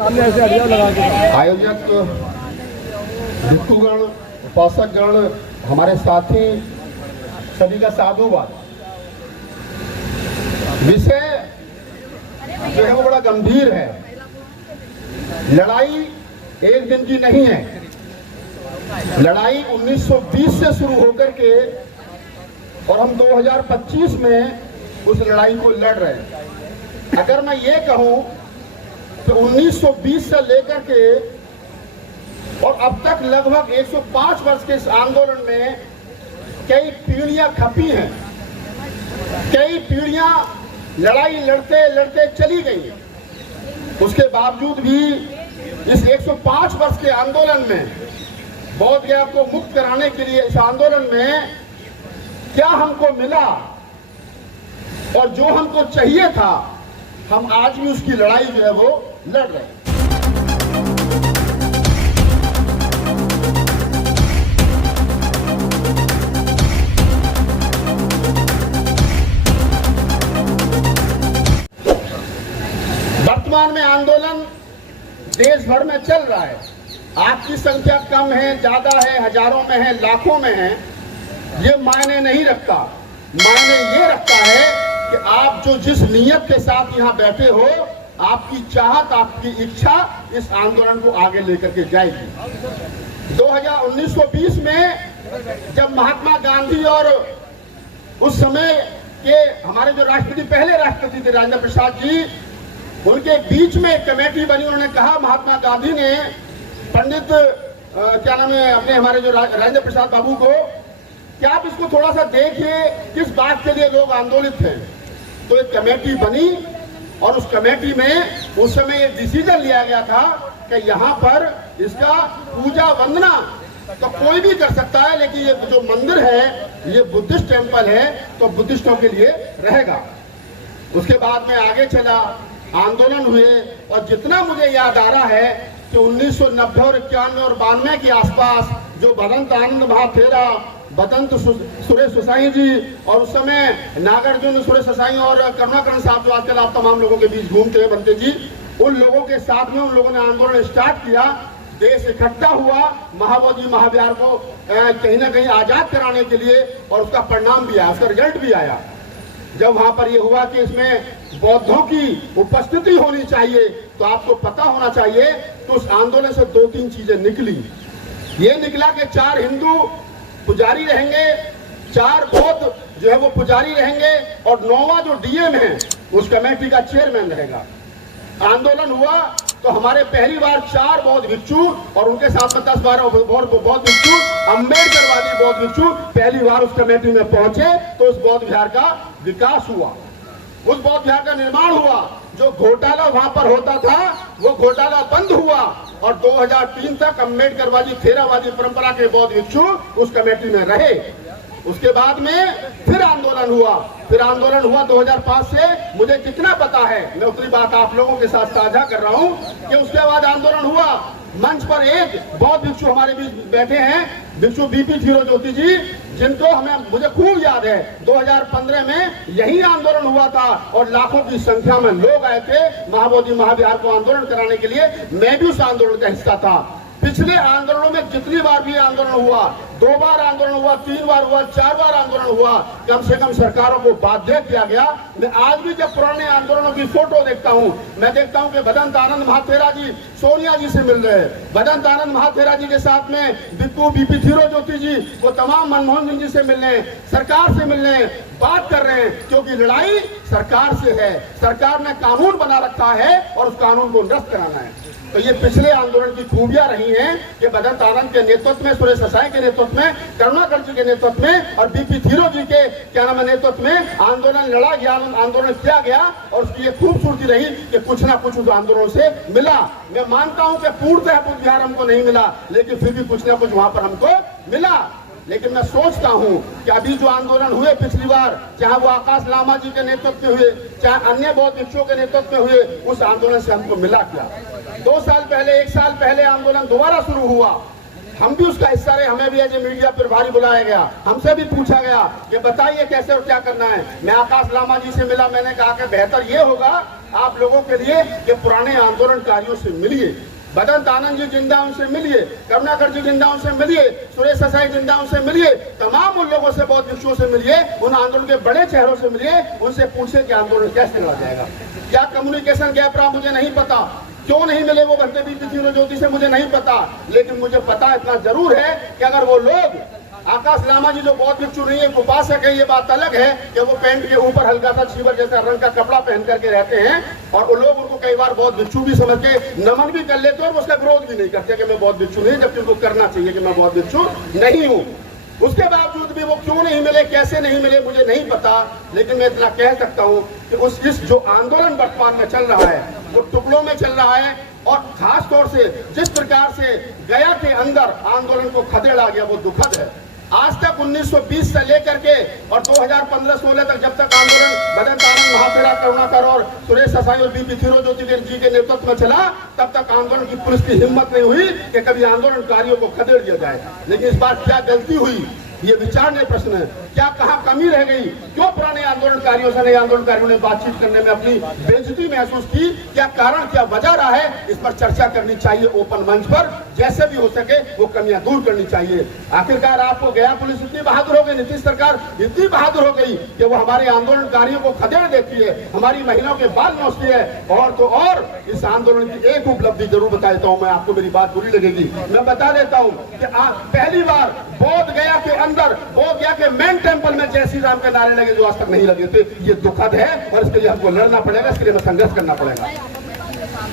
आयोजक भिक्षुगण, उपासकगण, हमारे साथी सभी का साधुवाद। विषय जो है वो बड़ा गंभीर है। लड़ाई एक दिन की नहीं है। लड़ाई 1920 से शुरू होकर के और हम 2025 में उस लड़ाई को लड़ रहे हैं। अगर मैं ये कहूं तो 1920 से लेकर के और अब तक लगभग 105 वर्ष के इस आंदोलन में कई पीढ़ियां खपी हैं। कई पीढ़ियां लड़ाई लड़ते लड़ते चली गई। उसके बावजूद भी इस 105 वर्ष के आंदोलन में, बौद्ध गया को मुक्त कराने के लिए इस आंदोलन में क्या हमको मिला और जो हमको चाहिए था, हम आज भी उसकी लड़ाई जो है वो लड़ रहे हैं। वर्तमान में आंदोलन देश भर में चल रहा है। आपकी संख्या कम है, ज्यादा है, हजारों में है, लाखों में है, ये मायने नहीं रखता। मायने ये रखता है कि आप जो जिस नियत के साथ यहाँ बैठे हो, आपकी चाहत, आपकी इच्छा इस आंदोलन को आगे लेकर के जाएगी। 1920 में जब महात्मा गांधी और उस समय के हमारे जो राष्ट्रपति, पहले राष्ट्रपति थे राजेंद्र प्रसाद जी, उनके बीच में एक कमेटी बनी। उन्होंने कहा, महात्मा गांधी ने पंडित क्या नाम है अपने हमारे जो राजेंद्र प्रसाद बाबू को, क्या आप इसको थोड़ा सा देखिए किस बात के लिए लोग आंदोलित हैं। तो एक कमेटी बनी और उस कमेटी में उस समय एक डिसीजन लिया गया था कि यहाँ पर इसका पूजा वंदना तो कोई भी कर सकता है, लेकिन ये जो मंदिर है ये बुद्धिस्ट टेम्पल है, तो बुद्धिस्टों के लिए रहेगा। उसके बाद में आगे चला, आंदोलन हुए और जितना मुझे याद आ रहा है कि 1990 और 91 और 92 के आसपास जो भदंत आनंद महाथेरा, भदंत सुरेश सुसाई जी और उस समय नागार्जुन सुरेश सुसाई और करुणाकरण साहब जो आजकल आप तमाम लोगों के बीच घूमते हैं बनते जी, उन लोगों के साथ में उन लोगों ने आंदोलन स्टार्ट किया। देश इकट्ठा हुआ महाबोधि महाविहार को कहीं ना कहीं आजाद कराने के लिए, और उसका परिणाम भी आया, उसका रिजल्ट भी आया। जब वहां पर यह हुआ कि इसमें बौद्धों की उपस्थिति होनी चाहिए, तो आपको पता होना चाहिए तो उस आंदोलन से 2-3 चीजें निकली। ये निकला कि 4 हिंदू पुजारी रहेंगे, 4 बौद्ध जो है वो पुजारी रहेंगे, और 9वां जो डीएम है उस कमेटी का चेयरमैन रहेगा। आंदोलन हुआ तो हमारे पहली बार 4 बौद्ध भिक्षु और उनके साथ 10-12 बौद्ध भिक्षु, अम्बेडकरवादी बौद्ध भिक्षु पहली बार उस कमेटी में पहुंचे, तो उस बौद्ध विहार का विकास हुआ, उस बौद्ध विहार का निर्माण हुआ। जो घोटाला वहां पर होता था वो घोटाला बंद हुआ, और 2003 तक अम्बेडकरवादी थेरावादी परंपरा के बौद्ध भिक्षु उस कमेटी में रहे। उसके बाद में फिर आंदोलन हुआ। 2005 से मुझे जितना पता है मैं उतनी बात आप लोगों के साथ साझा कर रहा हूं कि उसके बाद आंदोलन हुआ। मंच पर एक बौद्ध भिक्षु हमारे बीच बैठे हैं, भिक्षु बीपी थीरो ज्योति जी, जिनको मुझे खूब याद है 2015 में यही आंदोलन हुआ था और लाखों की संख्या में लोग आए थे महाबोधि महाविहार को आंदोलन कराने के लिए। मैं भी उस आंदोलन का हिस्सा था। पिछले आंदोलनों में जितनी बार भी आंदोलन हुआ, 2 बार आंदोलन हुआ, 3 बार हुआ, 4 बार आंदोलन हुआ, कम से कम सरकारों को बाध्य किया गया। मैं आज भी जब पुराने आंदोलनों की फोटो देखता हूं, मैं देखता हूं कि भदंत आनंद महाथेरा जी सोनिया जी से मिल रहे हैं, भदंत आनंद महाथेरा जी के साथ में बिक्कू बीपी थीरो ज्योति जी वो तमाम मनमोहन सिंह जी से मिल रहे हैं, सरकार से मिल रहे हैं, बात कर रहे हैं, क्योंकि लड़ाई सरकार से है। सरकार ने कानून बना रखा है और उस कानून को निरस्त कराना है। तो ये पिछले आंदोलन की खूबियां रही हैं कि भदंत आनंद के नेतृत्व में, सुरेश सुसाई के नेतृत्व में, करुणाकरण जी के नेतृत्व में और बीपी थीरो जी के क्या नाम है नेतृत्व में आंदोलन लड़ा गया, आंदोलन किया गया, और उसकी ये खूबसूरती रही कि कुछ ना कुछ उस आंदोलन से मिला। मैं मानता हूं कि पूर्णतः बुद्ध विहार हमको नहीं मिला, लेकिन फिर भी कुछ ना कुछ वहां पर हमको मिला। लेकिन मैं सोचता हूं कि अभी जो आंदोलन हुए पिछली बार, चाहे वो आकाश लामा जी के नेतृत्व में हुए, चाहे अन्य बौद्ध भिक्षुओं के नेतृत्व में हुए, उस आंदोलन से हमको मिला क्या? 2 साल पहले, 1 साल पहले आंदोलन दोबारा शुरू हुआ, हम भी उसका हिस्सा रहे। हमें भी एज मीडिया प्रभारी बुलाया गया, हमसे भी पूछा गया कि बताइए कैसे और क्या करना है। मैं आकाश लामा जी से मिला, मैंने कहा कि बेहतर ये होगा आप लोगों के लिए कि पुराने आंदोलनकारियों से मिलिए, बदंत आनंद जी जिंदा उनसे मिलिए, करुणाकर जी जिंदा उनसे मिलिए, सुरेश ससाई जिंदा उनसे मिलिए, तमाम उन लोगों से, बौद्ध भिक्षुओं से मिलिए, उन आंदोलन के बड़े चेहरों से मिलिए, उनसे पूछिए कि आंदोलन कैसे लड़ा जाएगा। क्या कम्युनिकेशन गैप रहा मुझे नहीं पता, क्यों नहीं मिले वो घंटे बीती थी ज्योति से मुझे नहीं पता, लेकिन मुझे पता इतना जरूर है कि अगर वो लोग, आकाश लामा जी जो बौद्ध भिक्षु नहीं है, उपासक है, ये बात अलग है कि वो पैंट के ऊपर हल्का सा छीवर जैसा रंग का कपड़ा पहन करके रहते हैं, और वो लोग उनको कई बार बौद्ध भिक्षु भी समझ के नमन भी कर लेते हैं और उसका विरोध भी नहीं करते कि मैं बौद्ध भिक्षु नहीं, जबकि उनको करना चाहिए कि मैं बौद्ध भिक्षु नहीं हूँ। उसके बावजूद भी वो क्यों नहीं मिले, कैसे नहीं मिले, मुझे नहीं पता, लेकिन मैं इतना कह सकता हूँ कि इस जो आंदोलन वर्तमान में चल रहा है वो टुकड़ों में चल रहा है, और खास तौर से जिस प्रकार से गया के अंदर आंदोलन को खदेड़ा गया वो दुखद है। आज तक 1920 से लेकर के और 2015-16 तक, जब तक आंदोलन बदंत आनंद, महाफेरा, करुणाकर और सुरेश ससाई और बीपी थिरोज्योति जी के नेतृत्व में चला, तब तक आंदोलन की पुलिस की हिम्मत नहीं हुई कि कभी आंदोलनकारियों को खदेड़ दिया जाए। लेकिन इस बार क्या गलती हुई, ये विचारने प्रश्न है। क्या कहाँ कमी रह गई, क्यों पुराने आंदोलनकारियों से नए आंदोलनकारियों ने बातचीत करने में अपनी बेइज्जती महसूस की, क्या कारण, क्या वजह रहा है, इस पर चर्चा करनी चाहिए ओपन मंच पर, जैसे भी हो सके वो कमियां दूर करनी चाहिए। आखिरकार आपको गया पुलिस इतनी बहादुर हो गई, नीतीश सरकार इतनी बहादुर हो गई कि वो हमारे आंदोलनकारियों को खदेड़ देती है, हमारी महिलाओं के बाल नोचती है। और तो और इस आंदोलन की एक उपलब्धि जरूर बता देता हूँ मैं, आपको मेरी बात बुरी लगेगी, मैं बता देता हूँ कि पहली बार बोध गया के अंदर, बोध गया के मेन टेंपल में जय श्री राम के नारे लगे जो आज तक नहीं लगे थे। ये दुखद है और इसके लिए हमको लड़ना पड़ेगा, इसके लिए संघर्ष करना पड़ेगा।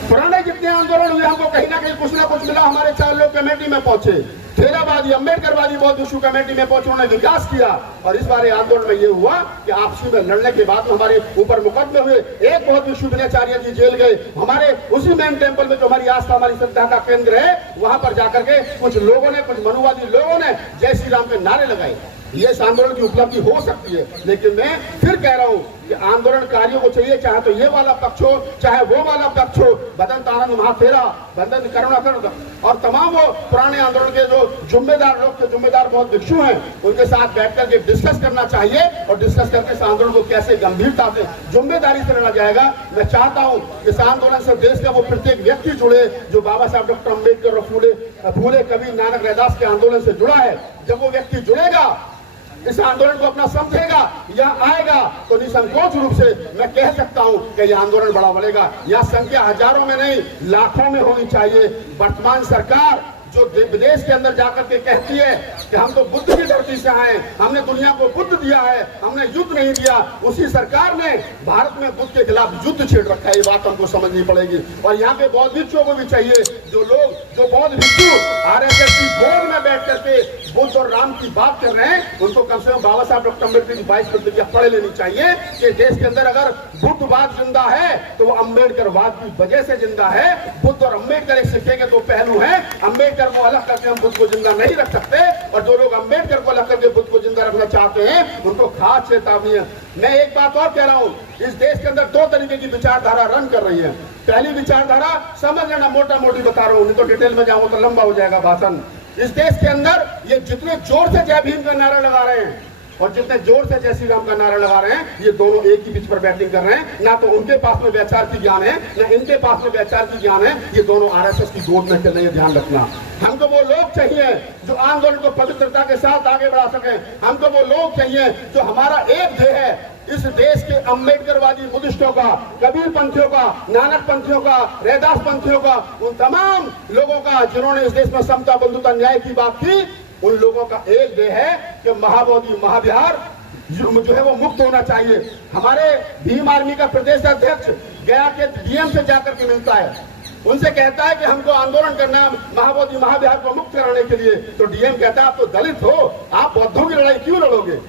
पुराने जितने आंदोलन हुए हमको कहीं ना कुछ मिला। हमारे 4 लोग कमेटी में पहुंचे, थेरावादी, अम्बेडकरवादी बौद्ध भिक्षु कमेटी में पहुंचे, उन्होंने विकास किया। और इस बार आंदोलन में ये हुआ कि आपसी में लड़ने के बाद हमारे ऊपर मुकदमे हुए, एक बौद्ध भिक्षु विनयाचार्य जी जेल गए। हमारे उसी मेन टेंपल में जो हमारी आस्था, हमारी श्रद्धा का केंद्र है, वहां पर जाकर के कुछ लोगों ने, कुछ मनुवादी लोगों ने जय श्री राम के नारे लगाए। ये इस आंदोलन की उपलब्धि हो सकती है, लेकिन मैं फिर कह रहा हूं कि आंदोलनकारियों को चाहिए, चाहे तो ये वाला पक्ष हो चाहे वो वाला पक्ष हो, बदंत आनंद, महाफेरा, बदंत करुणाकर और तमाम वो पुराने आंदोलन के जो जिम्मेदार लोग थे, जिम्मेदार बौद्ध भिक्षु हैं, उनके साथ बैठकर के डिस्कस करना चाहिए और डिस्कस करके इस आंदोलन को कैसे गंभीरता से, जिम्मेदारी से लड़ा जाएगा। मैं चाहता हूं इस आंदोलन से देश का वो प्रत्येक व्यक्ति जुड़े जो बाबा साहब डॉक्टर अम्बेडकर और फूले कबीर नानक रैदास के आंदोलन से जुड़ा है। जब वो व्यक्ति जुड़ेगा, इस आंदोलन को अपना समझेगा, यहाँ आएगा, तो निसंकोच रूप से मैं कह सकता हूं कि यह आंदोलन बड़ा बढ़ेगा। यह संख्या हजारों में नहीं, लाखों में होनी चाहिए। वर्तमान सरकार जो विदेश के अंदर जाकर के कहती है कि हम तो बुद्ध की धरती से आए, हमने दुनिया को बुद्ध दिया है, हमने युद्ध नहीं दिया, उसी सरकार ने भारत में बुद्ध के खिलाफ युद्ध छेड़ रखा है। ये बात हमको समझनी पड़ेगी। और यहाँ पे बौद्ध भिक्षुओं को भी चाहिए, जो लोग, जो बौद्ध भिक्षु RSS की बोर्ड में बैठ करके बुद्ध और राम की बात कर रहे हैं, उनको कम से कम बाबा साहब डॉक्टर अम्बेडकर की 22 प्रतिज्ञा पढ़ लेनी चाहिए कि देश के अंदर अगर बुद्धवाद जिंदा है तो वो अम्बेडकरवाद की वजह से जिंदा है। बुद्ध और अम्बेडकर एक सिक्के के 2 पहलू हैं। अम्बेडकर को अलग करके हम बुद्ध को जिंदा नहीं रख सकते, और जो लोग अम्बेडकर को अलग करके बुद्ध को जिंदा रखना चाहते हैं उनको खास चेतावनी है। मैं एक बात और कह रहा हूं, इस देश के अंदर 2 तरीके की विचारधारा रन कर रही है। पहली विचारधारा समझ लेना, मोटा मोटी बता रहा हूं, नहीं तो डिटेल में जाऊंगा तो लंबा हो जाएगा भाषण। इस देश के अंदर ये जितने जोर से जय भीम का नारा लगा रहे हैं और जितने जोर से जय श्री राम का नारा लगा रहे हैं, ये दोनों एक ही पिच पर बैटिंग कर रहे हैं। ना तो उनके पास में वैचार की ज्ञान है, ना इनके पास में वैचार की ज्ञान है। ये दोनों RSS की गोद में चल रहे हैं, ध्यान रखना। हमको वो लोग चाहिए जो आंदोलन को पवित्रता के साथ आगे बढ़ा सकें। हमको वो लोग चाहिए जो हमारा एक ध्येय है, इस देश के अम्बेडकरवादी बुद्धिस्टों का, कबीर पंथियों का, नानक पंथियों का, रैदास पंथियों का, उन तमाम लोगों का जिन्होंने इस देश में समता, बंधुता, न्याय की बात की, उन लोगों का एक ध्येय है कि महाबोधि महाविहार जो है वो मुक्त होना चाहिए। हमारे भीम आर्मी का प्रदेश अध्यक्ष गया के DM से जाकर के मिलता है, उनसे कहता है कि हमको आंदोलन करना है महाबोधि महाविहार को मुक्त कराने के लिए। तो DM कहता है आप तो दलित हो, आप बौद्धों की लड़ाई क्यों लड़ोगे?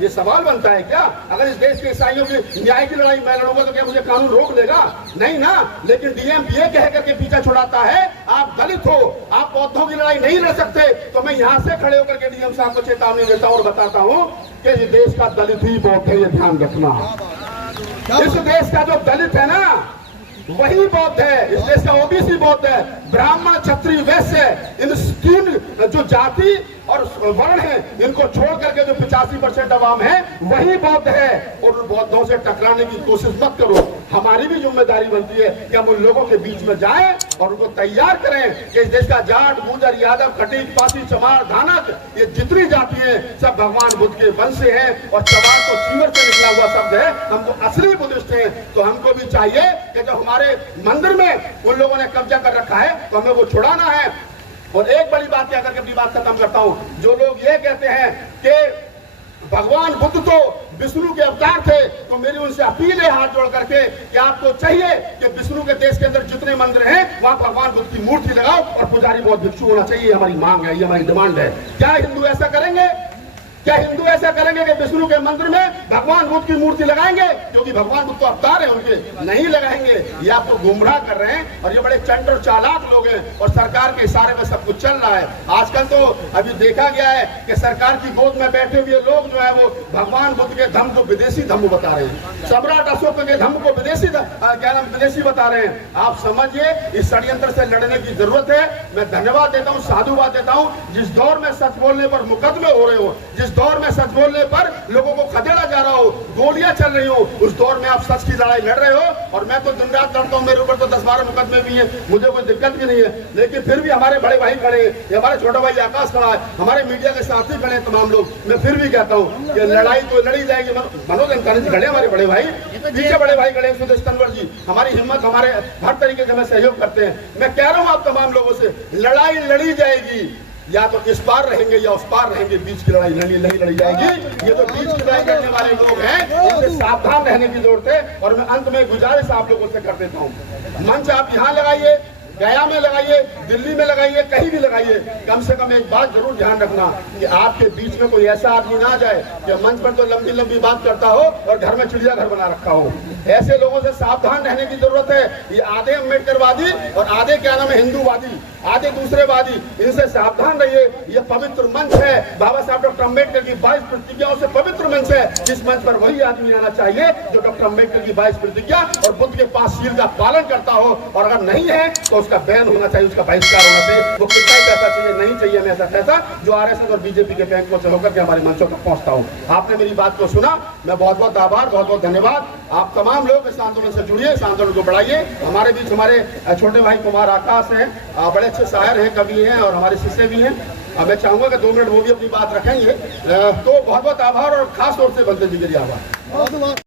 ये सवाल बनता है क्या? अगर इस देश के ईसाइयों की न्याय की लड़ाई मैं लड़ूंगा तो क्या मुझे कानून रोक लेगा? नहीं ना। लेकिन DM ये कह करके पीछा छुड़ाता है, आप दलित हो, आप बौद्धों की लड़ाई नहीं लड़ सकते। तो मैं यहाँ से खड़े होकर के DM साहब को चेतावनी देता हूँ और बताता हूँ कि इस देश का दलित ही बौद्ध है, ये ध्यान रखना। इस देश का जो दलित है ना वही बौद्ध है, इस देश का OBC बौद्ध है। ब्राह्मण, क्षत्रिय, वैश्य, इन 3 फिर जो जाति और वर्ण है इनको छोड़ करके जो 85% अवाम है वही बौद्ध है, और उन बौद्धों से टकराने की कोशिश मत करो। हमारी भी जिम्मेदारी बनती है कि हम उन लोगों के बीच में जाएं और उनको तैयार करें कि इस देश का जाट, गुर्जर, यादव, खटीक, पासी, चमार, धानक, ये जितनी जाति है सब भगवान बुद्ध के वंश से है, और चमार तो चीवर से निकला हुआ शब्द है। हम तो असली बुद्धिस्ट हैं, तो हमको भी चाहिए कि जो हमारे मंदिर में उन लोगों ने कब्जा कर रखा है तो हमें वो छुड़ाना है। और एक बड़ी बात क्या करके अपनी बात खत्म करता हूं, जो लोग ये कहते हैं कि भगवान बुद्ध तो विष्णु के अवतार थे, तो मेरी उनसे अपील है हाथ जोड़ करके कि आपको चाहिए कि विष्णु के देश के अंदर जितने मंदिर हैं वहां भगवान बुद्ध की मूर्ति लगाओ और पुजारी बहुत भिक्षु होना चाहिए। हमारी मांग है, ये हमारी डिमांड है। क्या हिंदू ऐसा करेंगे? क्या हिंदू ऐसा करेंगे कि विष्णु के मंदिर में भगवान बुद्ध की मूर्ति लगाएंगे? क्योंकि भगवान बुद्ध तो अवतार है उनके, नहीं लगाएंगे। ये आपको गुमराह कर रहे हैं, और ये बड़े चंट और चालाक लोग हैं, और सरकार के इशारे में सब कुछ चल रहा है। आजकल तो अभी देखा गया है कि सरकार की गोद में बैठे हुए लोग जो है वो भगवान बुद्ध के धम्म को विदेशी धम्म बता रहे हैं, सम्राट अशोक के धम्म को विदेशी बता रहे हैं। आप समझिए, इस षड्यंत्र से लड़ने की जरूरत है। मैं धन्यवाद देता हूँ, साधुवाद देता हूँ। जिस दौर में सच बोलने पर मुकदमे हो रहे हो, जिस दौर में सच बोलने पर लोगों को खदेड़ा जा रहा हो, गोलियां चल रही हो, उस दौर में आप सच की लड़ाई लड़ रहे हो। और मैं तो दिन रात लड़ता हूँ, मेरे ऊपर तो 10-12 मुकदमे भी हैं, मुझे कोई दिक्कत भी नहीं है। लेकिन फिर भी हमारे बड़े भाई खड़े हैं, हमारे छोटा भाई आकाश खड़ा है, हमारे मीडिया के साथी खड़े हैं, तमाम लोग। मैं फिर भी कहता हूँ कि लड़ाई तो लड़ी जाएगी। मनोज अंसारी जी खड़े, हमारे बड़े भाई पीछे, बड़े भाई खड़े, सुदेश तंवर जी, हमारी हिम्मत, हमारे हर तरीके से हमें सहयोग करते हैं। मैं कह रहा हूँ आप तमाम लोगों से, लड़ाई लड़ी जाएगी, या तो इस पार रहेंगे या उस पार रहेंगे, बीच की लड़ाई नहीं लड़ी जाएगी। ये तो बीच की लड़ाई करने वाले लोग हैं, इनसे सावधान रहने की जरूरत है। और मैं अंत में गुजारिश आप लोगों से कर देता हूँ, मंच आप यहाँ लगाइए, गया में लगाइए, दिल्ली में लगाइए, कहीं भी लगाइए, कम से कम एक बात जरूर ध्यान रखना कि आपके बीच में कोई ऐसा आदमी ना जाए कि मंच पर तो लंबी लंबी बात करता हो और घर में चिड़ियाघर बना रखा हो। ऐसे लोगों से सावधान रहने की जरूरत है। ये आधे अम्बेडकरवादी और आधे क्या नाम है हिंदूवादी, आधे दूसरेवादी, इनसे सावधान रहिए। ये पवित्र मंच है, बाबा साहब डॉक्टर अम्बेडकर की 22 प्रतिज्ञाओं से पवित्र मंच है। इस मंच पर वही आदमी आना चाहिए जो डॉक्टर अम्बेडकर की 22 प्रतिज्ञा और बुद्ध के 5 शील का पालन करता हो, और अगर नहीं है तो उसका बैन होना चाहिए, उसका बहिष्कार होना चाहिए। वो कितना ही पैसा चाहिए, नहीं चाहिए हमें ऐसा पैसा जो आरएसएस और बीजेपी के बैंकों से होकर के हमारे मंचों पर पहुंचता हो। आपने मेरी बात को सुना, मैं बहुत बहुत आभार, बहुत बहुत धन्यवाद। आप तमाम लोग इस आंदोलन से जुड़िए, इस आंदोलन को बढ़ाइए। हमारे बीच हमारे छोटे भाई कुमार आकाश हैं, बड़े अच्छे शायर हैं, कवि हैं, और हमारे शिष्य भी हैं। मैं चाहूंगा कि 2 मिनट वो भी अपनी बात रखेंगे। तो बहुत बहुत आभार, और खास तौर से बंदे जी के लिए आभार।